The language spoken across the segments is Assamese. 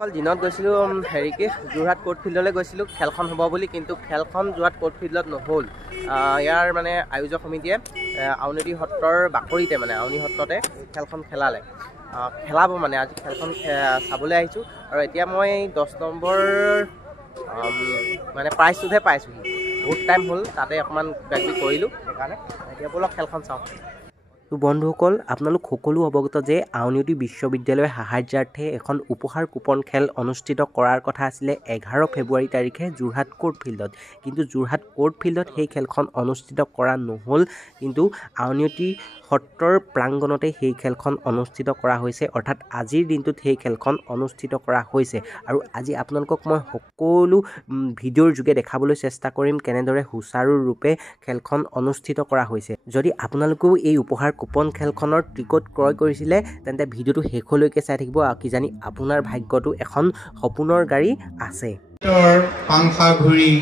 কাল দিনত গৈছিলোঁ হেৰিকে যোৰহাট কোৰ্ট ফিল্ডলৈ গৈছিলোঁ খেলখন হ'ব বুলি, কিন্তু খেলখন যোৰহাট কোৰ্ট ফিল্ডত নহ'ল। ইয়াৰ মানে আয়োজক সমিতিয়ে আউনীআটী সত্ৰৰ বাকৰিতে মানে আউনী সত্ৰতে খেলখন খেলাব মানে আজি খেলখন চাবলৈ আহিছোঁ। আৰু এতিয়া মই 10 নম্বৰ মানে প্ৰাইজটোহে পাইছোঁহি। বহুত টাইম হ'ল তাতে অকণমান কিবাকিবি কৰিলোঁ, সেইকাৰণে এতিয়া ব'লক খেলখন চাওঁ। তো বন্ধুসকল, আপোনালোক সকলো অৱগত যে আউনীআটী বিশ্ববিদ্যালয়ৰ সাহায্যাৰ্থে এখন উপহাৰ কুপন খেল অনুষ্ঠিত কৰাৰ কথা আছিলে 11 ফেব্ৰুৱাৰী তাৰিখে যোৰহাট কোৰ্ট ফিল্ডত। কিন্তু যোৰহাট কোৰ্ট ফিল্ডত সেই খেলখন অনুষ্ঠিত কৰা নহ'ল, কিন্তু আউনীআটী সত্ৰৰ প্ৰাংগণতে সেই খেলখন অনুষ্ঠিত কৰা হৈছে। অৰ্থাৎ আজিৰ দিনটোত সেই খেলখন অনুষ্ঠিত কৰা হৈছে। আৰু আজি আপোনালোকক মই সকলো ভিডিঅ'ৰ যোগে দেখাবলৈ চেষ্টা কৰিম কেনেদৰে সুচাৰুৰূপে খেলখন অনুষ্ঠিত কৰা হৈছে। যদি আপোনালোকেও এই উপহাৰ কুপন খেলখনৰ টিকট ক্ৰয় কৰিছিলে তেন্তে ভিডিঅ'টো শেষলৈকে চাই থাকিব, আৰু কিজানি আপোনাৰ ভাগ্যটো এখন সপোনৰ গাড়ী আছে। পাংখা ঘূৰি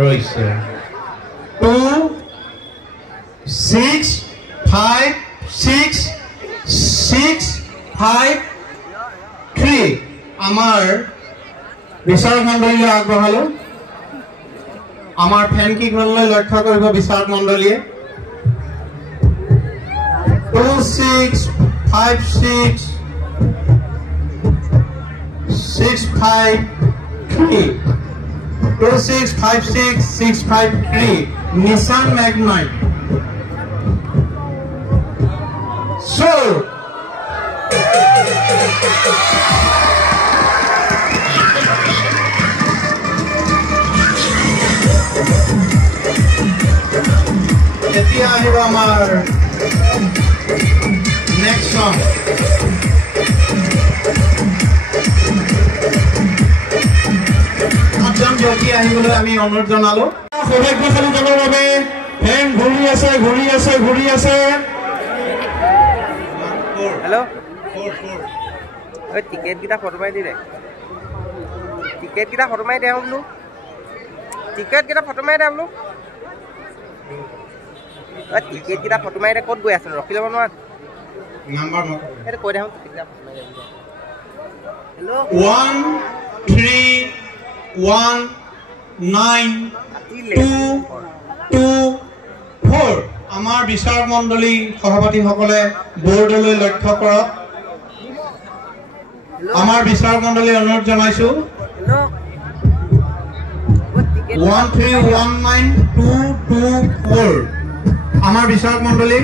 ৰৈছে 2 6 5 6 6 5 3 আমাৰ বিচাৰক মণ্ডলীয়ে আগবঢ়ালো। আমাৰ ফেন কিখনলৈ লক্ষ্য কৰিব বিচাৰক মণ্ডলীয়ে 2 6 5 6 6 5 3 2 6 5 6 6 5 3 Nissan Magnite. So এতিয়া আহিব আমাৰ next song. জলদি আহিবলৈ আমি অনুৰোধ জনালো। সৌভাগ্যশালীজনৰ বাবে ফেন ঘূৰি আছে। হেল্ল' ঐ টিকেটকেইটা ফটো মাৰি দি দে। টিকেটকেইটা ফটো মাৰি দে বোলো। টিকেটকেইটা ফটো মাৰি দে বোলো। টিকেটকেইটা ফটো মাৰি দে। ক'ত গৈ আছে ৰখি ল'ব নোৱাৰা। সেইটো কৈ দে টিকেটকেইটা ফটো মাৰি দে। হেল্ল' 1 3 1 9 2 2 4 আমাৰ বিচাৰক মণ্ডলী সভাপতিসকলে বৰ্ডলৈ লক্ষ্য কৰক। আমাৰ বিচাৰক মণ্ডলী অনুৰোধ জনাইছো 1 3 1 9 2 2 4 আমাৰ বিচাৰক মণ্ডলী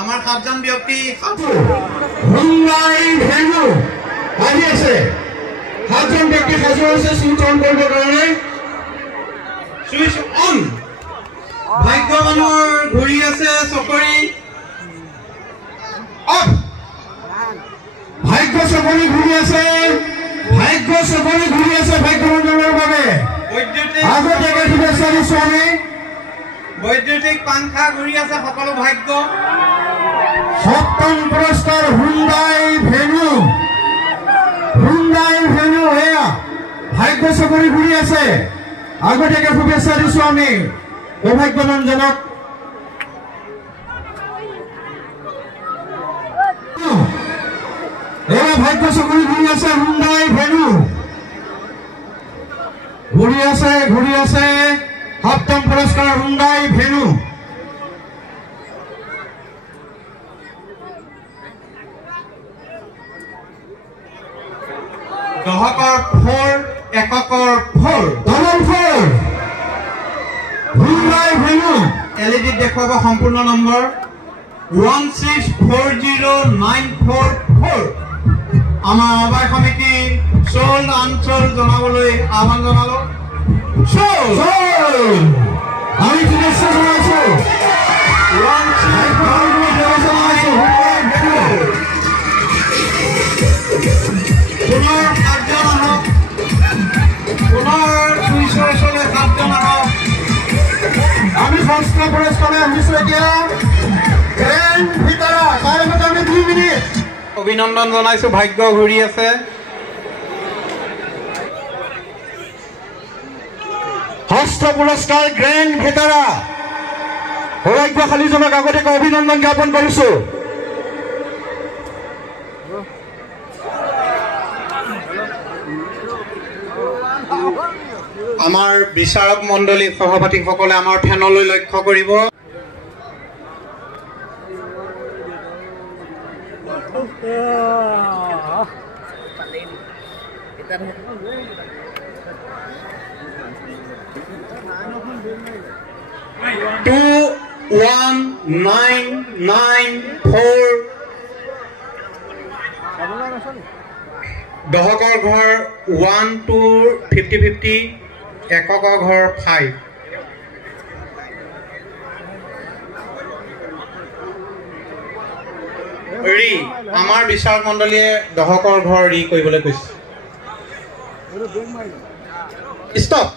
আমাৰ 7জন ব্যক্তি হুন্ডাই ভেনু আহি আছে। 7জন ব্যক্তি সাজু হৈছে সুইচ অন কৰিবৰ কাৰণে। Switch on. ভাগ্য মানুহৰ ঘূৰি আছে চকৰি অফ। ভাগ্য চকৰি ঘূৰি আছে। ভাগ্য মানুহৰ বাবে আগতীয়াকৈ শুভেচ্ছা দিছো আমি। বৈদ্যুতিক পাংখা ঘূৰি আছে সকলো ভাগ্য। 7ম পুৰস্কাৰ হুন্ডাই ভেনু এয়া ভাগ্য চকৰি ঘূৰি আছে। আগতীয়াকৈ শুভেচ্ছা দিছো আমি সৌভাগ্যৱানজনক। এয়া ভাগ্য চকৰি ঘূৰি আছে হুন্ডাই ভেনু ঘূৰি আছে 7ম পুৰস্কাৰ হুন্ডাই ভেনু। দহকৰ 4 একক 4 হুন্ডাই ভেনু এলইডি দেখুৱাব সম্পূৰ্ণ নম্বৰ 1640944। আমাৰ আহ্বায়ক সমিতি চল আঞ্চল জনাবলৈ আহ্বান জনালো। আমি শুভেচ্ছা জনাইছো। ষষ্ঠ পুৰস্কাৰ আহিছে এতিয়া গ্ৰেণ্ড ভিতৰা তাৰ আগতে আমি 2 মিনিট অভিনন্দন জনাইছো ভাগ্য ঘূৰি আছে ষষ্ঠ পুৰস্কাৰ গ্ৰেণ্ড ভিতৰা সৌভাগ্যশালীজনক আগতীয়াকৈ অভিনন্দন জ্ঞাপন কৰিছো আমাৰ বিচাৰক মণ্ডলী সভাপতিসকলে আমাৰ ফেনলৈ লক্ষ্য কৰিব Two 1994 দহকৰ ঘৰ 1 2 50 এককৰ ঘৰ 5 ৰি আমাৰ বিচাৰক মণ্ডলীয়ে দহকৰ ঘৰ ৰি কৰিবলৈ কৈছে ষ্টপ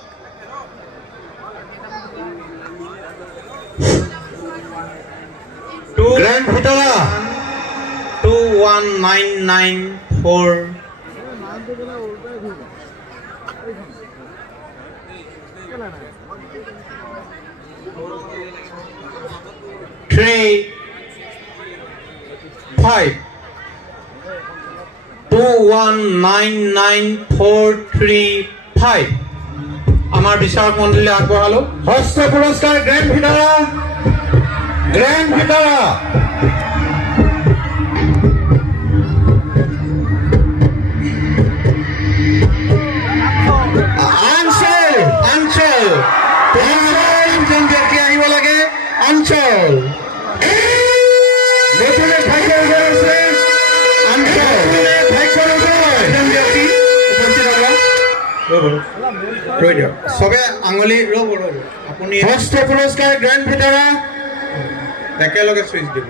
গ্ৰেণ্ড ভিতৰা 21994 3 5 2199435 আমাৰ বিচাৰক মণ্ডলী আগবঢ়ালো ষষ্ঠ পুৰস্কাৰ গ্ৰেণ্ড ভিতৰা আহিব লাগে অঞ্চল সবে আঙুলি ৰ'ব আপুনি ষষ্ঠ পুৰস্কাৰ গ্ৰেণ্ড ভিতৰা একেলগে চুইচ দিব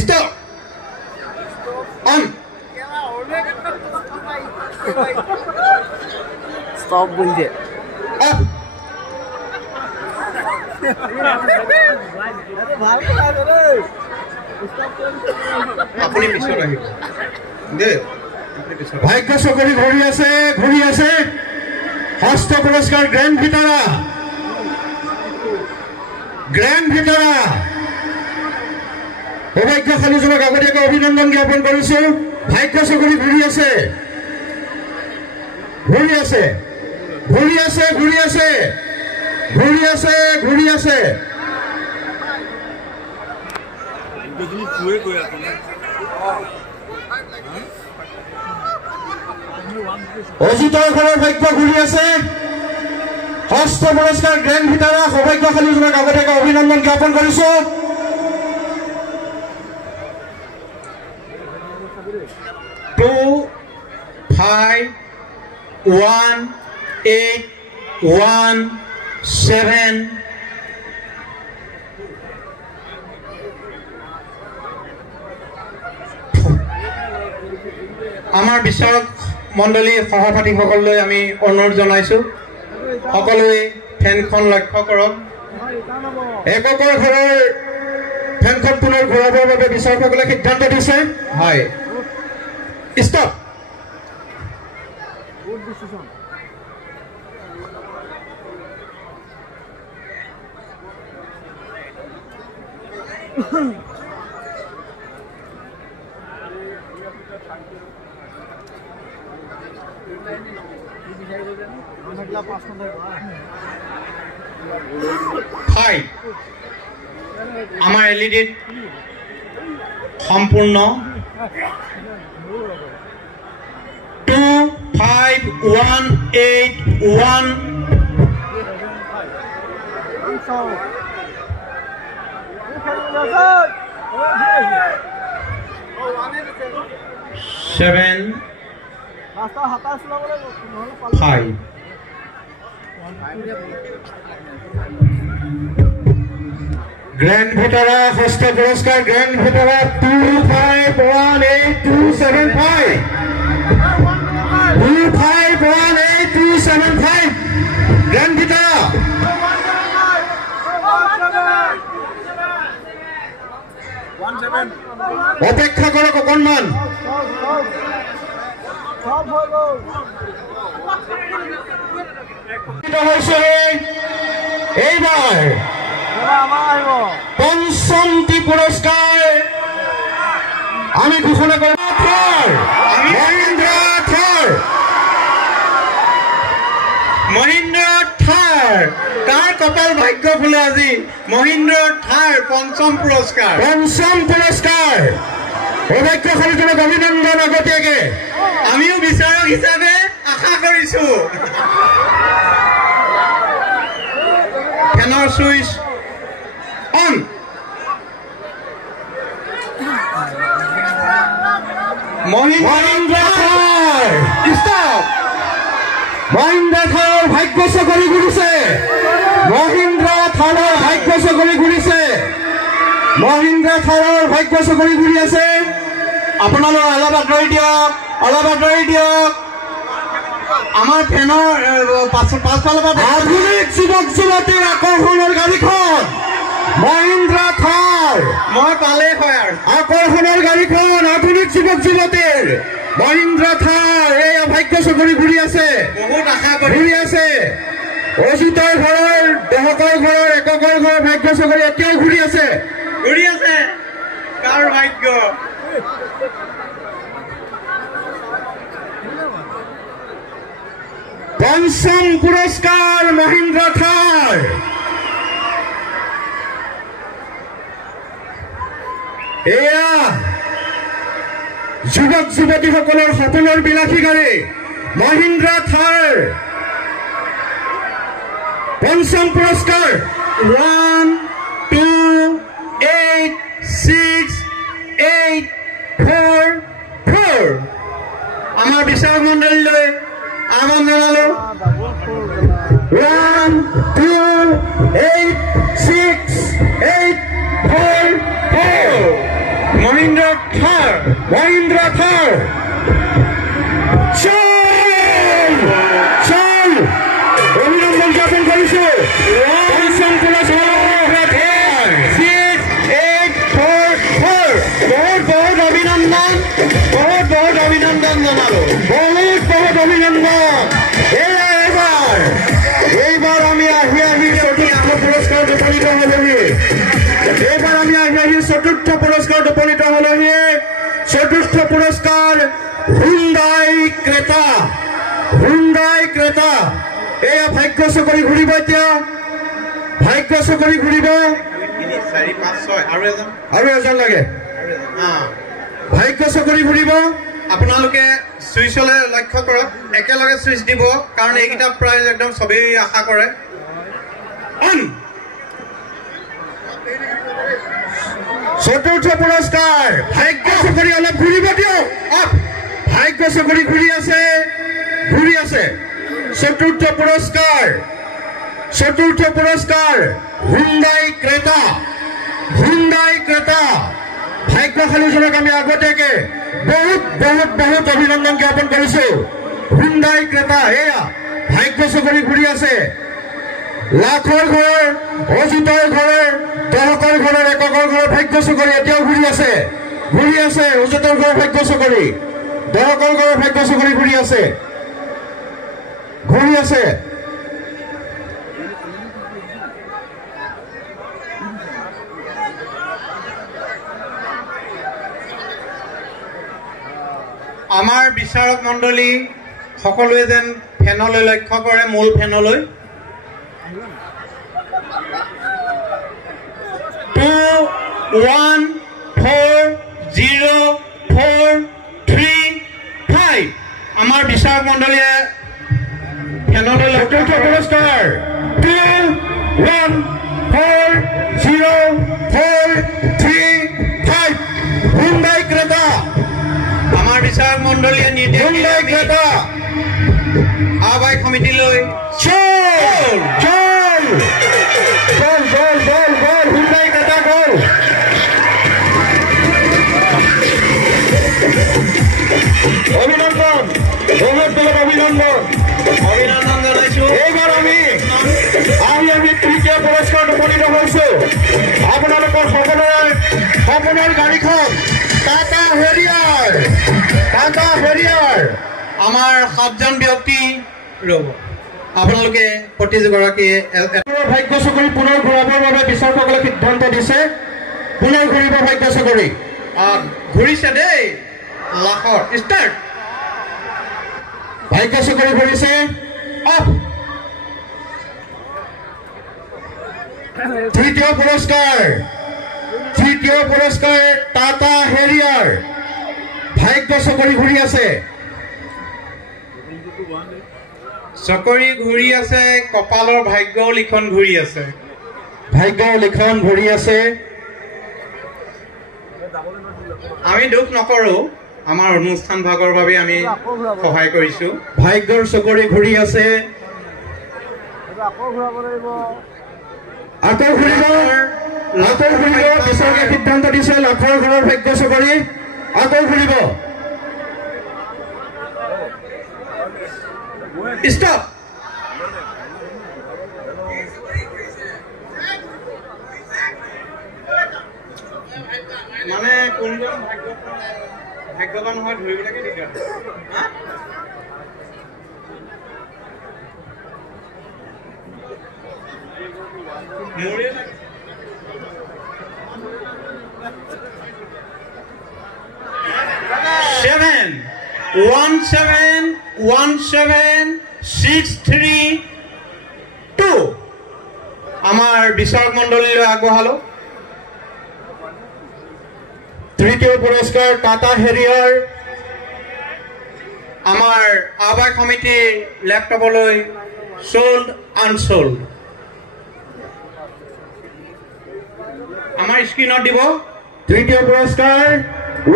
ষ্টপ অন ষ্টপ বুলিছে অফ আপুনি পিছত আহিব দে ভাগ্য চকৰি ঘূৰি আছে ষষ্ঠ পুৰস্কাৰ গ্ৰেণ্ড ভিতৰা সৌভাগ্যশালীজনক আগতীয়াকৈ অভিনন্দন জ্ঞাপন কৰিছো ভাগ্য চকৰি ঘূৰি আছে অজিতৰ ঘৰৰ ভাগ্য ঘূৰি আছে ষষ্ঠ পুৰস্কাৰ গ্ৰেণ্ড ভিতৰা সৌভাগ্যশালীজনক আগতীয়াকৈ অভিনন্দন জ্ঞাপন কৰিছো 2 5 1 8 1 7 আমাৰ বিচাৰক মণ্ডলী সভাপতিসকললৈ আমি অনুৰোধ জনাইছো সকলোৱে ফেনখন লক্ষ্য কৰক এককৰ ঘৰৰ ফেনখন পুনৰ ঘূৰাবৰ বাবে বিচাৰকসকলে সিদ্ধান্ত দিছে হয় ষ্টপ আমাৰ এলইডিত সম্পূৰ্ণ 25181 7 5 গ্ৰেণ্ড ভিতৰা ষষ্ঠ পুৰস্কাৰ গ্ৰেণ্ড ভিতৰা 2518275 2518275 গ্ৰেণ্ড ভিতৰা অপেক্ষা কৰক অকণমান। এইবাৰ পঞ্চমটি পুৰস্কাৰ আমি ঘোষণা কৰিম। মহিন্দ্ৰ থাৰ কাৰ কপাল ভাগ্য ফুলে আজি মহিন্দ্ৰ থাৰ পঞ্চম পুৰস্কাৰ সৌভাগ্যশালীজনক অভিনন্দন। আগতীয়াকে আমিও বিচাৰক হিচাপে আশা কৰিছো। ফেনৰ switch on. Mahindra Thar stop. Mahindra থাৰৰ ভাগ্য চকৰি ঘূৰিছে। মহিন্দ্ৰ থাৰৰ ভাগ্য চকৰি ঘূৰিছে। মহিন্দ্ৰ থাৰৰ ভাগ্য চকৰি ঘূৰি আছে। আপোনালোক অলপ আঁতৰি দিয়ক, অলপ আঁতৰি দিয়ক। আমাৰ ফেনৰ পাছফালৰ পৰা আধুনিক যুৱক যুৱতীৰ আকৰ্ষণৰ গাড়ীখন মহিন্দ্ৰ থাৰ। মই পালেই হয় আৰু আকৰ্ষণৰ গাড়ীখন আধুনিক যুৱক যুৱতীৰ মহিন্দ্ৰ থাৰ। এয়া ভাগ্য চকৰি ঘূৰি আছে, বহুত আশা ঘূৰি আছে। অজিতৰ ঘৰৰ, দেহকৰ ঘৰৰ, এককৰ ঘৰৰ ভাগ্য চকৰি এতিয়াও ঘূৰি আছে, ঘূৰি আছে। কাৰ ভাগ্য? পঞ্চম পুৰস্কাৰ মহিন্দ্ৰ থাৰ। এয়া যুৱক যুৱতীসকলৰ সপোনৰ বিলাসী গাড়ী মহিন্দ্ৰ থাৰ। পঞ্চম পুৰস্কাৰ 1 2 8 6 8 4 4 আমাৰ বিচাৰক মণ্ডলীলৈ আহ্বান জনালো। 1 2 8 6 8 4 4 মহিন্দ্ৰ থাৰ। মহিন্দ্ৰ থাৰ চল চল। অভিনন্দন জ্ঞাপন কৰিছো। পঞ্চম পুৰস্কাৰ 6 8 4 4 বহুত বহুত অভিনন্দন, বহুত বহুত অভিনন্দন জনালো, বহুত বহুত অভিনন্দন। এইবাৰ আমি আহি চতুৰ্থ পুৰস্কাৰত উপনীত হলোহি। এইবাৰ আমি আহি চতুৰ্থ পুৰস্কাৰত উপনীত হলোহি। চতুৰ্থ পুৰস্কাৰ হুণ্ডাই ক্ৰেতা। হুণ্ডাই ক্ৰেতা। এয়া ভাগ্য চকৰি ঘূৰিব। এতিয়া ভাগ্য চকৰি ঘূৰিব। 2 3 4 5 6 আৰু এজন লাগে। ভাগ্য চকৰি ঘূৰিব। আপোনালোকে চুইচলৈ লক্ষ্য কৰক, একেলগে চুইচ দিব, কাৰণ এইকেইটা প্ৰায় একদম চবেই আশা কৰে। চতুৰ্থ পুৰস্কাৰ ভাগ্য চকৰি অলপ ঘূৰিব দিয়ক। ভাগ্য চকৰি ঘূৰি আছে, ঘূৰি আছে। চতুৰ্থ পুৰস্কাৰ, চতুৰ্থ পুৰস্কাৰ হুণ্ডাই ক্ৰেতা। হুণ্ডাই ক্ৰেতা ভাগ্যশালীজনক আমি আগতীয়াকে বহুত বহুত বহুত অভিনন্দন জ্ঞাপন কৰিছো। হুণ্ডাই ক্ৰেতা এয়া ভাগ্য চকৰি ঘূৰি আছে। লাখৰ ঘৰৰ, অজিতৰ ঘৰৰ, দহকৰ ঘৰৰ, এককৰ ঘৰৰ ভাগ্য চকৰি এতিয়াও ঘূৰি আছে, ঘূৰি আছে। অজিতৰ ঘৰৰ ভাগ্য চকৰি, দহকৰ ঘৰৰ ভাগ্য চকৰি ঘূৰি আছে, ঘূৰি আছে। আমাৰ বিচাৰক মণ্ডলী সকলোৱে যেন ফেনলৈ লক্ষ্য কৰে, মূল ফেনলৈ। 2 1 4 0 4 3 5 আমাৰ বিচাৰক মণ্ডলীয়ে ফেনলৈ লক্ষ্য পুৰস্কাৰ 2 1 4 0 4 3 5 হুণ্ডাই ক্ৰেতা। আমাৰ বিচাৰক মণ্ডলীয়ে নিৰ্দেশ ক্ৰেতা আহ্বায়ক সমিতিলৈ চল চল চল চল চল চল হুণ্ডাই ক্ৰেতা গল। অভিনন্দন, বহুত বহুত অভিনন্দন, অভিনন্দন জনাইছো। এইবাৰ আমি তৃতীয় পুৰস্কাৰত উপনীত হৈছো। কৰিছো আপোনালোকৰ সকলোৰে সপোনৰ গাড়ীখন টাটা হেৰিয়াৰ আমাৰ 7জন ব্যক্তি ৰ'ব আপোনালোকে প্ৰতিযোগীগৰাকীয়ে ভাগ্য চকৰি পুনৰ ঘূৰাবৰ বাবে বিচাৰকসকলে সিদ্ধান্ত দিছে পুনৰ ঘূৰিব ভাগ্য চকৰি ঘূৰিছে দেই লাখৰ ষ্টাৰ্ট ভাগ্য চকৰি ঘূৰিছে অফ তৃতীয় পুৰস্কাৰ টাটা হেৰিয়াৰ ভাগ্য চকৰি ঘূৰি আছে চকৰি ঘূৰি আছে কপালৰ ভাগ্যও লিখন ঘূৰি আছে আমি দুখ নকৰো আমাৰ অনুষ্ঠান ভাগৰ বাবে আমি সহায় কৰিছো ভাগ্যৰ চকৰি ঘূৰি আছে আকৌ ঘূৰিব বিচাৰকে সিদ্ধান্ত দিছে লাখৰ ঘৰৰ ভাগ্য চকৰি আকৌ ঘূৰিব ষ্টপ মানে কোনজন ভাগ্যৱান হয় ধৰিবলৈকে দিগদাৰ মোৰে 171763 আমাৰ বিচাৰক মণ্ডলীলৈ আগবঢ়ালো তৃতীয় পুৰস্কাৰ টাটা হেৰিয়াৰ আমাৰ আহ্বায়ক সমিতিৰ লেপটপলৈ সোল্ড আনসোল্ড আমাৰ স্ক্ৰীনত দিব তৃতীয় পুৰস্কাৰ 171632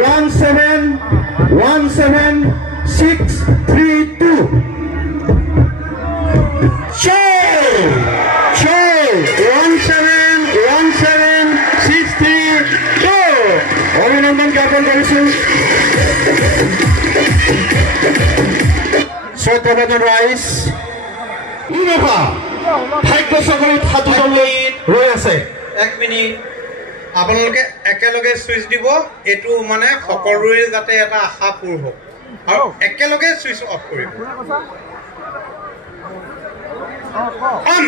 অভিনন্দন জ্ঞাপন কৰিছো শ্ৰদ্ধাভাজন ৰাইজ ইনোভা ভাগ্য চকৰিত সাধুজন ৰৈ আছে 1 মিনিট আপোনালোকে একেলগে সুইচ দিব এটো মানে সকলোৰে যাতে এটা আশা পূৰ হ'ব আৰু একেলগে সুইচ অফ কৰিব অন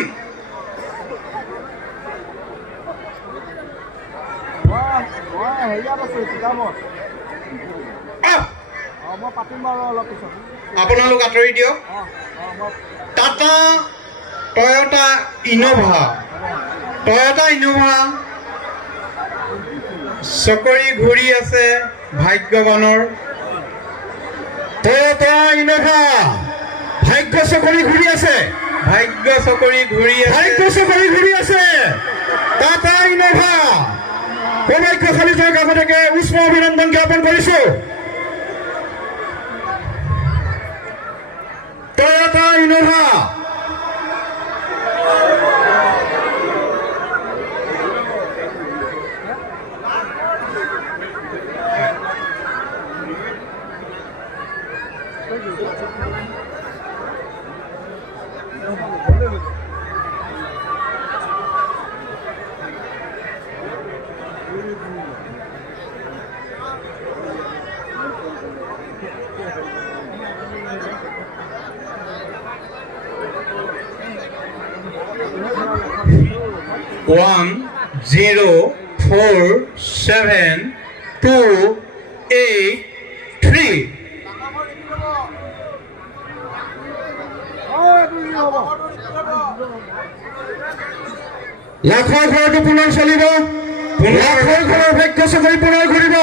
আপোনালোক আঁতৰি দিয়ক টাটা টয়োটা ইনোভা চকৰি ঘূৰি আছে ভাগ্যৱানৰ টয়োটা ইনোভা ভাগ্য চকৰি ঘূৰি আছে টাটা ইনোভা সৌভাগ্যশালী জয়ক আগতীয়াকৈ উষ্ম অভিনন্দন জ্ঞাপন কৰিছো টয়োটা ইনোভা One 0 4 7 2 8 3 লাখৰ ঘৰটো পুনৰ চলিব লাখৰ ঘৰৰ ভাগ্য চকৰি পুনৰ ঘূৰিব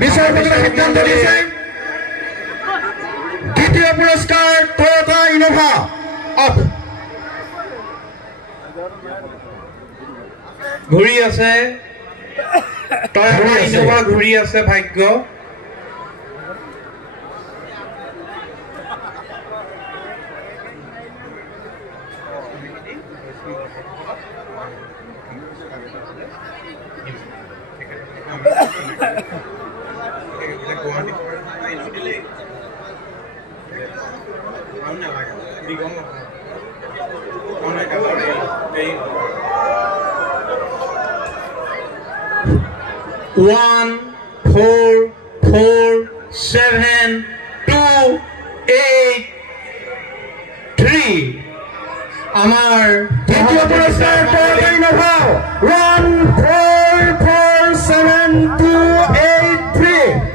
বিচাৰপতিয়ে সিদ্ধান্ত দিছে দ্বিতীয় পুৰস্কাৰ টয়োটা ইনোভা অফ ঘূৰি আছে টয়োটা ইনোভা ঘূৰি আছে ভাগ্য 1 4 4 7 2 8 3 আমাৰ দ্বিতীয় পুৰস্কাৰ তৰকাৰী নভাও 1 4 4 7 2 8 3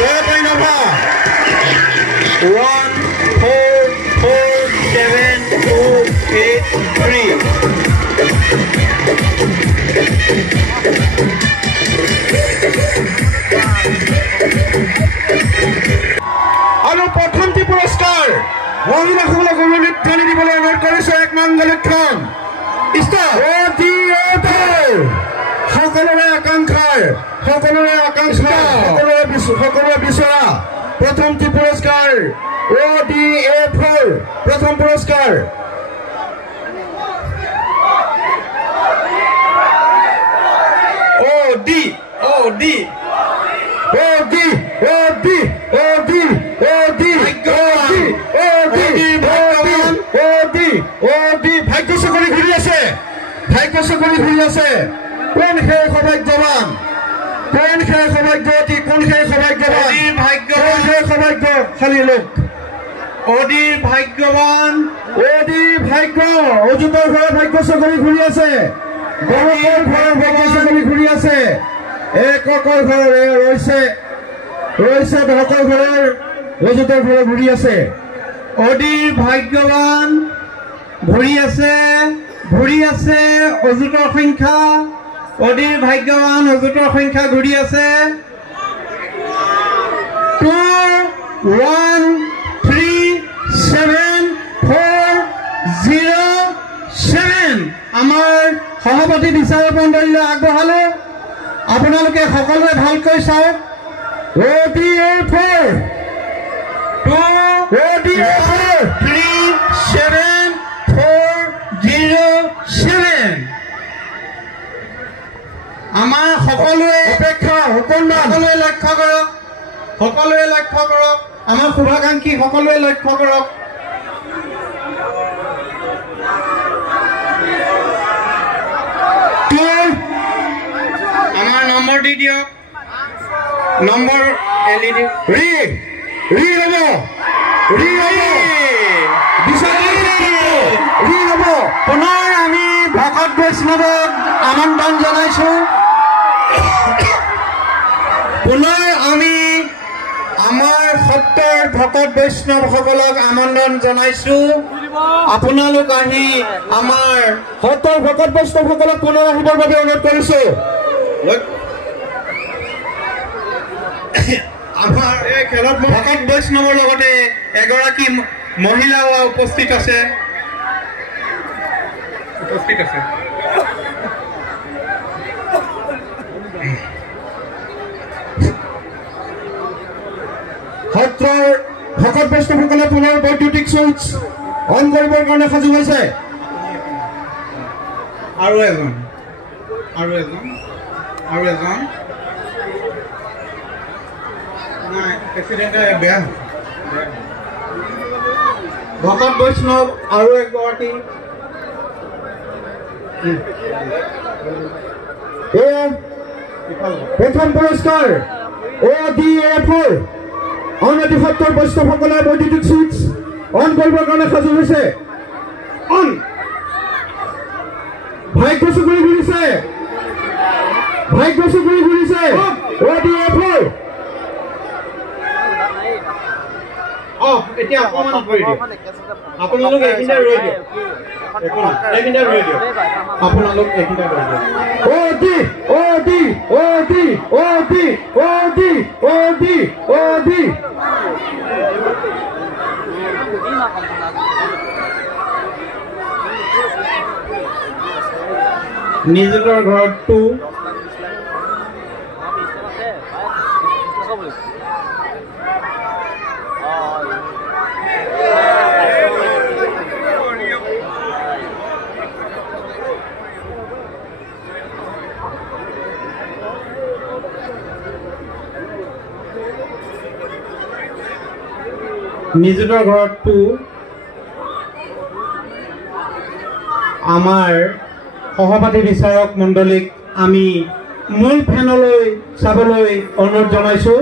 তৰকাৰী নভাও 1 4 4 7 2 8 3 আৰু প্ৰথমটি পুৰস্কাৰ মহিলাসকলক অনুপ্ৰাণি দিবলৈ অনুৰোধ কৰিছো এক মাংগলিকখন সকলোৰে আকাংক্ষাৰ সকলোৰে বিচৰা প্ৰথমটি পুৰস্কাৰ ODA4 প্ৰথম পুৰস্কাৰ ভাগ্যচকৰি ঘূৰি আছে কোন সেই সৌভাগ্যৱান কোন সেই সৌভাগ্যৱতী কোন সেই সৌভাগ্যৱান খালী লোক অধিৰ ভাগ্যৱান ভাগ্য অযুতৰ ঘৰৰ ভাগ্যচকৰি ঘূৰি আছে গৌৰৱৰ ঘৰৰ ভাগ্যচকৰি ঘূৰি আছে এককৰ ঘৰৰ ৰৈছে দহকৰ ঘৰৰ অযুতৰ ঘৰৰ ঘূৰি আছে অধিৰ ভাগ্যৱান ঘূৰি আছে অযুতৰ সংখ্যা অধিৰ ভাগ্যৱান অযুতৰ সংখ্যা ঘূৰি আছে 2 1 3 7 4 0 7 আমাৰ সভাপতি বিচাৰক মণ্ডলীলৈ আগবঢ়ালো আপোনালোকে সকলোৱে ভালকৈ চাওক ODA4 3 7 4 0 7 আমাৰ সকলোৱে অপেক্ষা সকলোৱে লক্ষ্য কৰক আমাৰ শুভাকাংক্ষী সকলোৱে লক্ষ্য কৰক আমাৰ নম্বৰ দি দিয়ক নম্বৰ LED পুনৰ আমি ভকত বৈষ্ণৱক আমন্ত্ৰণ জনাইছো পুনৰ আমি আমাৰ সত্ৰৰ ভকত বৈষ্ণৱসকলক আমন্ত্ৰণ জনাইছো আপোনালোক আহি আমাৰ সত্ৰৰ ভকত বৈষ্ণৱসকলক পুনৰ আহিবৰ বাবে অনুৰোধ কৰিছো আমাৰ এই খেলত ভকত বৈষ্ণৱৰ লগতে এগৰাকী মহিলাও উপস্থিত আছে সত্ৰৰ ভকত বৈষ্ণৱসকলে পুনৰ বৈদ্যুতিক চুইচ অন কৰিবৰ কাৰণে সাজু হৈছে আৰু এজন বেয়া ভকত বৈষ্ণৱ আৰু এগৰাকী প্ৰথম পুৰস্কাৰ ODA4 অনতি সত্তৰ বৈষ্ণৱসকলে বৈদ্যুতিক চুইচ অন কৰিবৰ কাৰণে সাজু হৈছে ভাগ্যচকৰি ঘূৰিছে ODA4 এতিয়া অকণমান কৰি দিয়ক আপোনালোক এইখিনিতে ৰৈ দিয়ক নিজৰ ঘৰটো নিজৰ ঘৰটো আমাৰ সহপাঠী বিচাৰক মণ্ডলীক আমি মূল ফেনলৈ চাবলৈ অনুৰোধ জনাইছোঁ।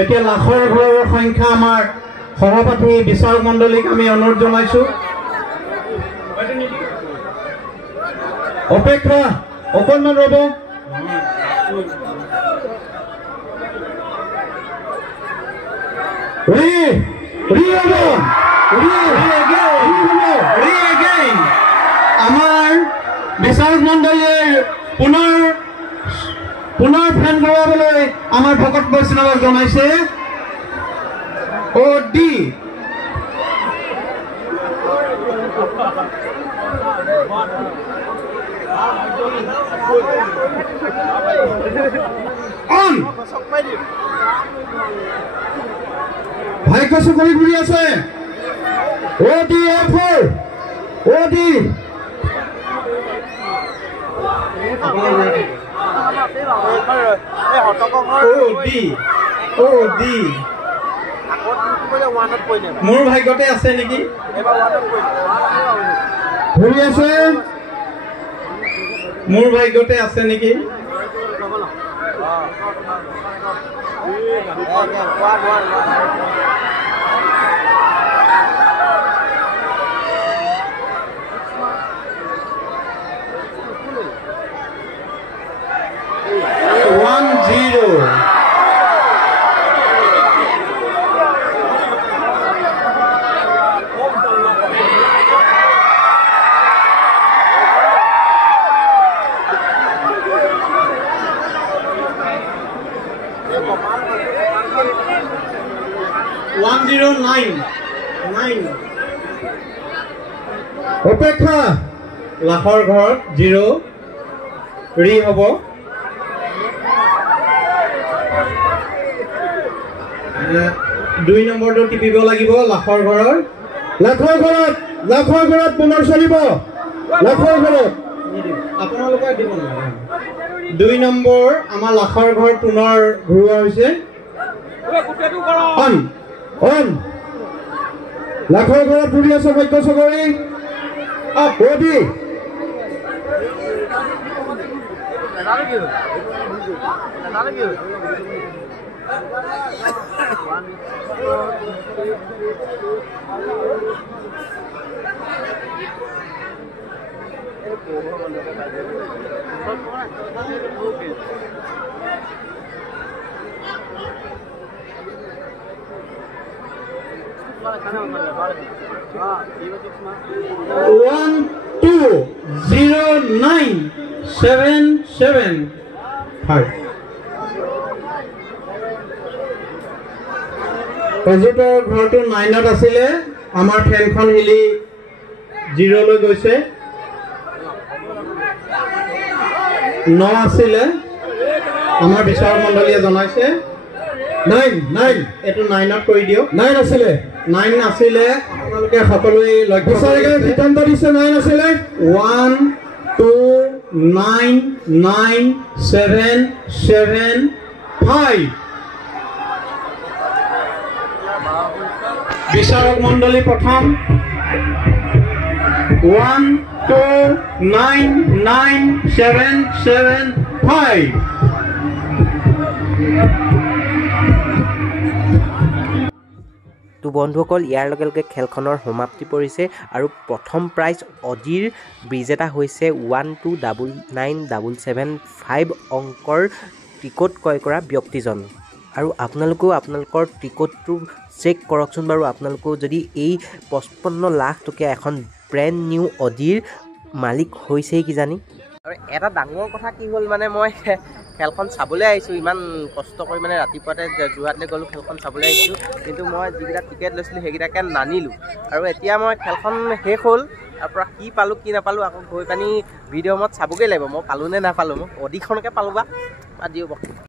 এতিয়া লাখৰ ঘৰৰ সংখ্যা আমাৰ সহপাঠী বিচাৰক মণ্ডলীক আমি অনুৰোধ জনাইছোঁ। অপেক্ষা অকণমান ৰ'ব। আমাৰ বিচাৰক মণ্ডলীৰ পুনৰ ফেন ঘূৰাবলৈ আমাৰ ভকত বৈষ্ণৱক জনাইছে। অডি অন ভাগ্য চকৰি ঘূৰি আছে। অডি এফৰ অডি মোৰ ভাগ্যতে আছে নেকি? ঘূৰি আছে, মোৰ ভাগ্যতে আছে নেকি? অপেক্ষা লাখৰ ঘৰত 0 ৰি হ'ব। দুই নম্বৰটো টিপিব লাগিব। লাখৰ ঘৰত পুনৰ চলিব। লাখৰ ঘৰত আপোনালোকে দিব নালাগে। 2 নম্বৰ আমাৰ লাখৰ ঘৰ পুনৰ ঘূৰোৱা হৈছে। অন অন লাখৰ ঘৰত ঘূৰি আছে ভাগ্য চকৰি। অডি অজুতৰ ঘৰটো 9ত আছিলে। আমাৰ ফেনখন হিলি 0লৈ গৈছে। 9 আছিলে আমাৰ বিচাৰক মণ্ডলীয়ে জনাইছে। 9 এইটো 9ত কৰি দিয়ক। 9 আছিলে আপোনালোকে সকলোৱে লক্ষ্য সিদ্ধান্ত দিছে। 9 আছিলে। 1 2 9 9 7 7 5 বিচাৰক মণ্ডলী প্ৰথম 1 2 9 9 7 7 5 তো বন্ধুসকল, ইয়াৰ লগে লগে খেলখনৰ সমাপ্তি পৰিছে আৰু প্ৰথম প্ৰাইজ অডিৰ ব্ৰিজ এটা হৈছে 1299775 অংকৰ টিকট ক্ৰয় কৰা ব্যক্তিজন। আৰু আপোনালোকেও আপোনালোকৰ টিকটটো চেক কৰকচোন বাৰু। আপোনালোকেও যদি এই 55 লাখ টকীয়া এখন ব্ৰেণ্ড নিউ অডিৰ মালিক হৈছেই কিজানি। আৰু এটা ডাঙৰ কথা কি হ'ল মানে, মই খেলখন চাবলৈ আহিছোঁ। ইমান কষ্ট কৰি মানে ৰাতিপুৱাতে যোৰহাটলৈ গ'লোঁ খেলখন চাবলৈ আহিছোঁ, কিন্তু মই যিকেইটা টিকেট লৈছিলোঁ সেইকেইটাকে নানিলোঁ। আৰু এতিয়া মই খেলখন শেষ হ'ল, তাৰপৰা কি পালোঁ কি নাপালোঁ আকৌ গৈ পানি ভিডিঅ' মত চাবগৈ লাগিব। মই পালোঁ নে নাপালোঁ, মই অডিখনকে পালোঁ বা দিয়ক।